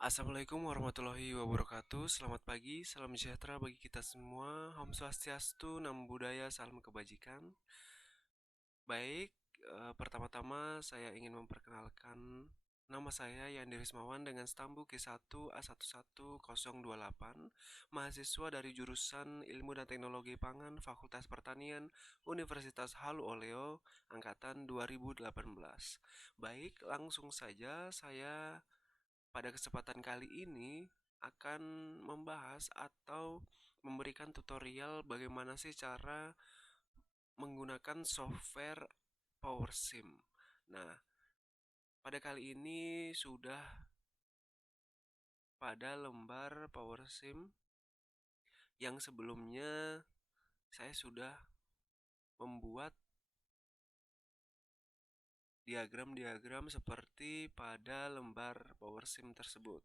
Assalamualaikum warahmatullahi wabarakatuh. Selamat pagi, salam sejahtera bagi kita semua. Om Swastiastu, Namo Buddhaya, salam kebajikan. Baik, pertama-tama saya ingin memperkenalkan nama saya Yandi Rismawan dengan stambu K1A11028, mahasiswa dari jurusan Ilmu dan Teknologi Pangan, Fakultas Pertanian, Universitas Halu Oleo, angkatan 2018. Baik, langsung saja saya pada kesempatan kali ini akan membahas atau memberikan tutorial bagaimana sih cara menggunakan software PowerSim. Nah, pada kali ini sudah pada lembar PowerSim yang sebelumnya saya sudah membuat diagram-diagram seperti pada lembar PowerSim tersebut.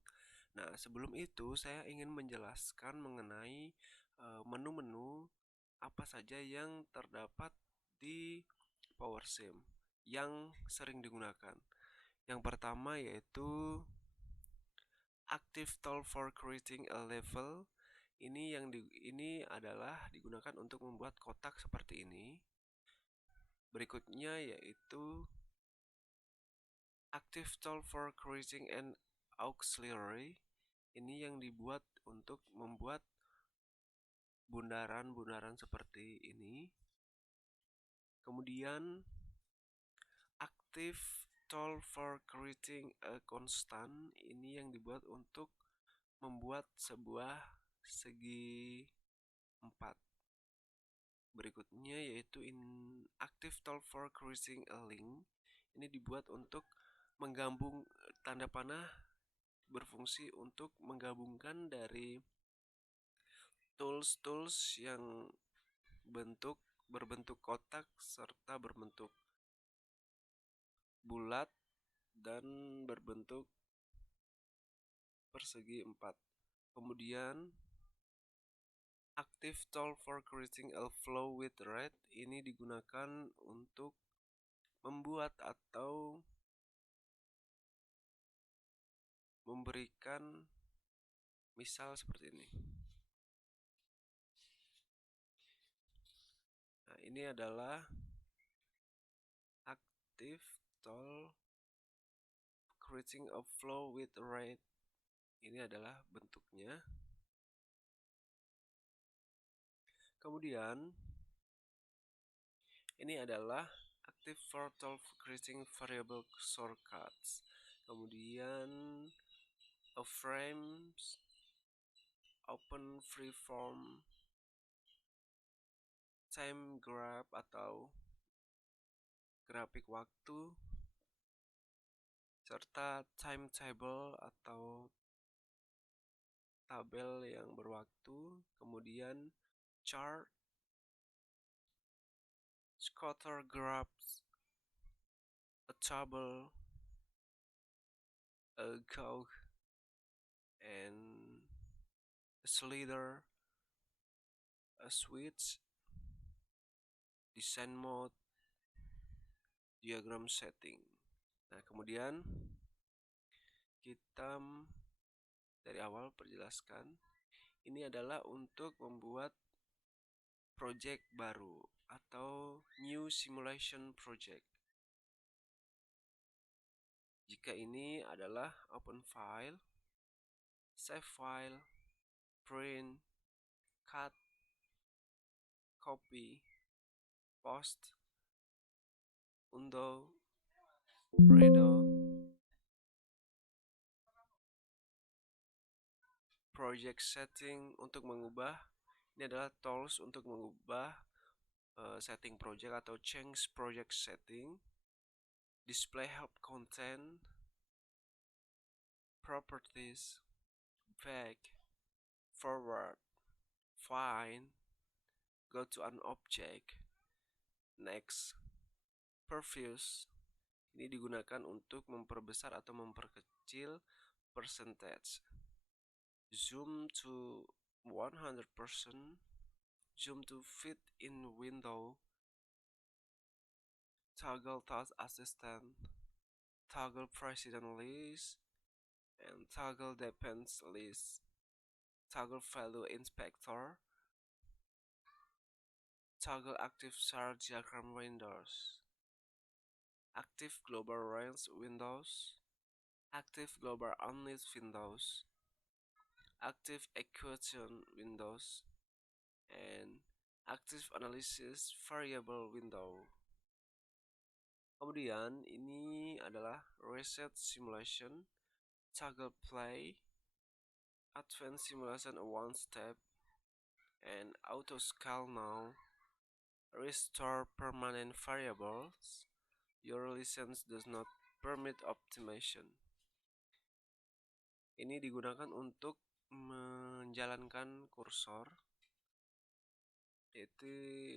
Nah, sebelum itu saya ingin menjelaskan mengenai menu-menu apa saja yang terdapat di PowerSim yang sering digunakan. Yang pertama yaitu Active Tool for Creating a Level. Ini adalah digunakan untuk membuat kotak seperti ini. Berikutnya yaitu Active Tool for Creating an Auxiliary. Ini yang dibuat untuk membuat bundaran-bundaran seperti ini. Kemudian Active Tool for Creating a Constant. Ini yang dibuat untuk membuat sebuah segi 4. Berikutnya yaitu Active Tool for Creating a Link. Ini dibuat untuk menggabung tanda panah, berfungsi untuk menggabungkan dari tools-tools yang berbentuk kotak serta berbentuk bulat dan berbentuk persegi 4. Kemudian Active Tool for Creating a Flow with Red ini digunakan untuk membuat atau memberikan misal seperti ini. Nah, ini adalah Active Tool Creating a Flow with Red. Ini adalah bentuknya. Kemudian ini adalah Active Tool for Creating Variable Shortcuts. Kemudian a frames, open freeform, time graph atau grafik waktu, serta timetable atau tabel yang berwaktu, kemudian chart, scatter graphs, a table, a gauge, and a slider, a switch, design mode, diagram setting. Nah, kemudian kita dari awal perjelaskan ini adalah untuk membuat project baru atau new simulation project. Jika ini adalah open file, save file, print, cut, copy, post, undo, redo, project setting untuk mengubah. Ini adalah tools untuk mengubah setting project atau change project setting. Display help content, properties, back, forward, find, go to an object, next, previews. Ini digunakan untuk memperbesar atau memperkecil percentage. Zoom to 100%, zoom to fit in window, toggle task assistant, toggle president list, and toggle depends list, toggle value inspector, toggle active chart diagram windows, active global range windows, active global unlit windows, active equation windows, and active analysis variable window. Kemudian ini adalah reset simulation, toggle play, advanced simulation one step, and auto scale now, restore permanent variables. Your license does not permit optimization. Ini digunakan untuk menjalankan kursor, yaitu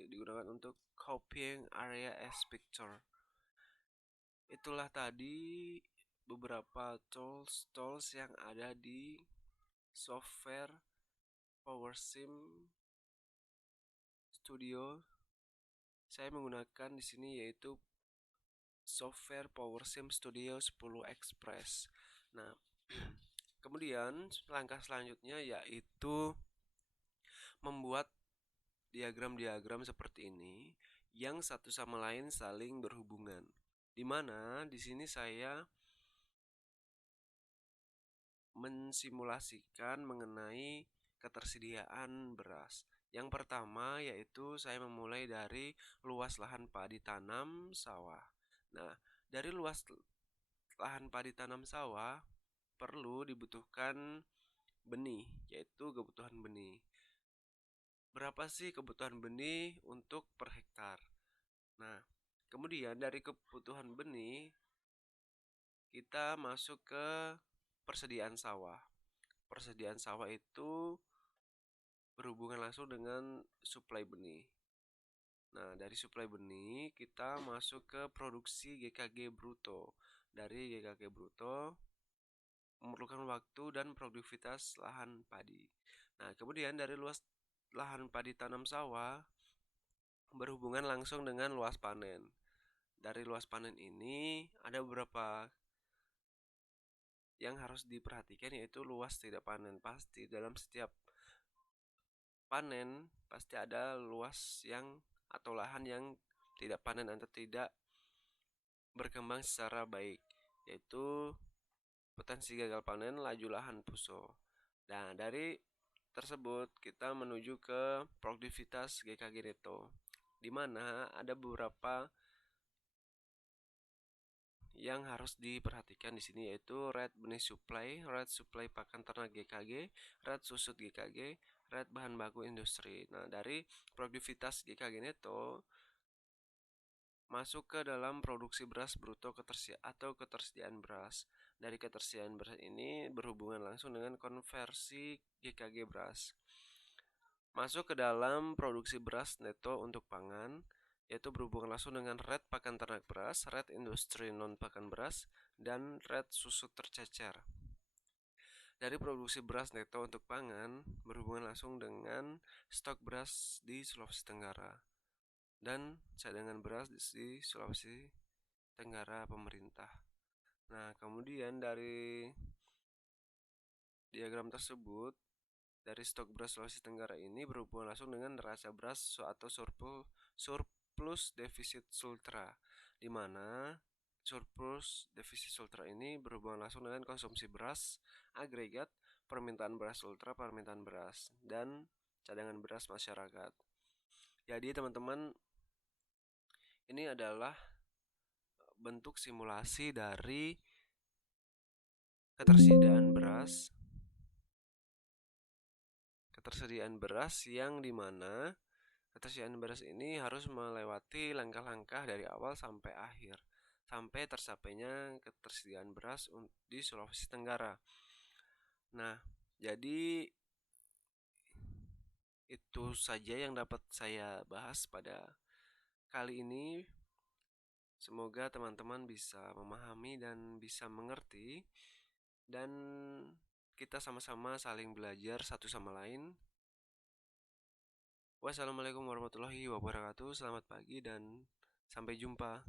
digunakan untuk copying area as picture. Itulah tadi beberapa tools yang ada di software PowerSim Studio. Saya menggunakan di sini yaitu software PowerSim Studio 10 Express. Nah, kemudian langkah selanjutnya yaitu membuat diagram-diagram seperti ini yang satu sama lain saling berhubungan. Di mana di sini saya mensimulasikan mengenai ketersediaan beras. Yang pertama yaitu saya memulai dari luas lahan padi tanam sawah. Nah, dari luas lahan padi tanam sawah perlu dibutuhkan benih, yaitu kebutuhan benih. Berapa sih kebutuhan benih untuk per hektar? Nah, kemudian dari kebutuhan benih kita masuk ke persediaan sawah. Persediaan sawah itu berhubungan langsung dengan suplai benih. Nah, dari suplai benih kita masuk ke produksi GKG bruto. Dari GKG bruto memerlukan waktu dan produktivitas lahan padi. Nah, kemudian dari luas lahan padi tanam sawah berhubungan langsung dengan luas panen. Dari luas panen ini ada beberapa yang harus diperhatikan, yaitu luas tidak panen. Pasti dalam setiap panen pasti ada luas yang atau lahan yang tidak panen atau tidak berkembang secara baik, yaitu potensi gagal panen, laju lahan puso. Nah, dari tersebut kita menuju ke produktivitas GKG neto, di mana ada beberapa yang harus diperhatikan di sini, yaitu rate benih supply, rate supply pakan ternak GKG, rate susut GKG, rate bahan baku industri. Nah, dari produktivitas GKG neto masuk ke dalam produksi beras bruto ketersediaan beras. Dari ketersediaan beras ini berhubungan langsung dengan konversi GKG beras. Masuk ke dalam produksi beras neto untuk pangan, yaitu berhubungan langsung dengan rate pakan ternak beras, rate industri non pakan beras, dan rate susut tercecer. Dari produksi beras neto untuk pangan berhubungan langsung dengan stok beras di Sulawesi Tenggara dan cadangan beras di Sulawesi Tenggara pemerintah. Nah, kemudian dari diagram tersebut, dari stok beras Sulawesi Tenggara ini berhubungan langsung dengan neraca beras atau surplus defisit sultra, di mana surplus defisit sultra ini berhubungan langsung dengan konsumsi beras agregat, permintaan beras sultra, permintaan beras, dan cadangan beras masyarakat. Jadi teman-teman, ini adalah bentuk simulasi dari ketersediaan beras yang dimana ketersediaan beras ini harus melewati langkah-langkah dari awal sampai akhir, sampai tersapainya ketersediaan beras di Sulawesi Tenggara. Nah, jadi itu saja yang dapat saya bahas pada kali ini. Semoga teman-teman bisa memahami dan bisa mengerti, dan kita sama-sama saling belajar satu sama lain. Wassalamualaikum warahmatullahi wabarakatuh. Selamat pagi dan sampai jumpa.